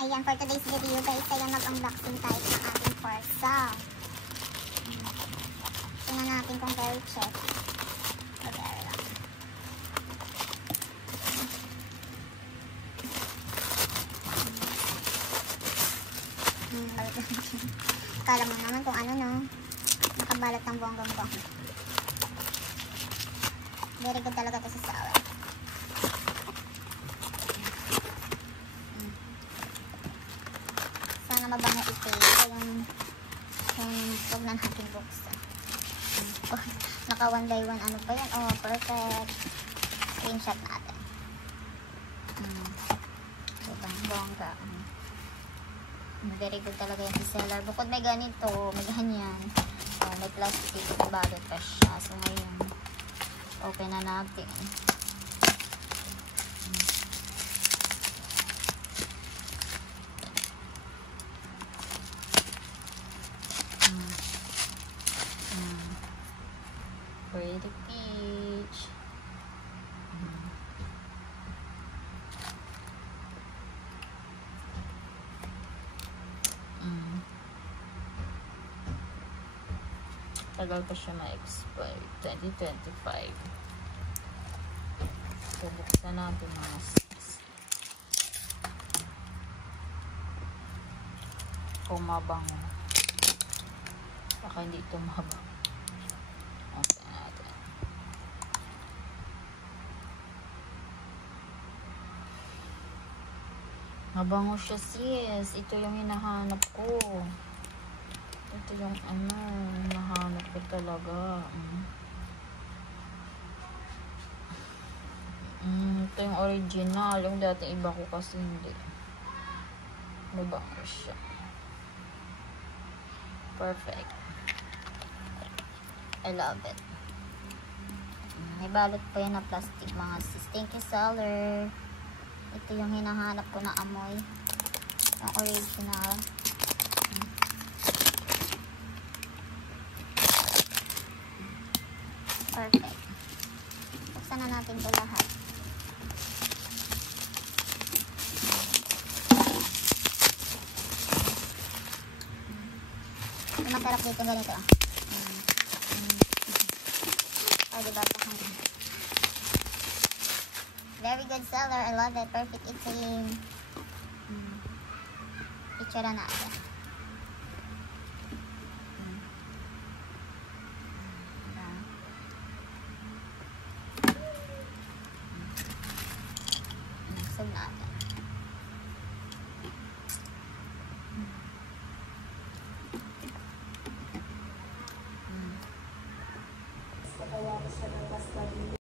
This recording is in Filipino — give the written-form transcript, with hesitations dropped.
Ayan, for today's video guys, ay mag-unboxing tayo ng ating parcel. Tingnan natin kung very check. O very lang. Kala mo naman kung ano, no? Nakabalot ng bonggang-bonggang. Very good talaga ito sa sour. Sana mabango ito. Ito yung huwag na natin buksan. Naka 1 by 1 ano pa yan? Oh, perfect. Screenshot natin. Diba? Bongga. Very good talaga yung seller. Bukod may ganito, may ganyan. Oh, may plastic. May balot pa siya. So ngayon, open na natin. Pretty peach. Tagal pa siya ma-expire. 2025. So, buksan natin mga sis. Kung mabango. Baka hindi ito mabango. Okay natin. Mabango siya sis. Ito yung hinahanap ko. Ito yung hinahanap ko talaga. Ito yung original. Yung dati iba ko kasi hindi. Mabango siya. Perfect. I love it. May balot pa yan na plastic mga sis. Thank you seller. Ito yung hinahanap ko na amoy. Yung original. Perfect. Buksan na natin ito lahat. Yung masarap dito ganito. Diba? Very good seller. I love it. Perfect eating. Picture na natin. Nagsog natin.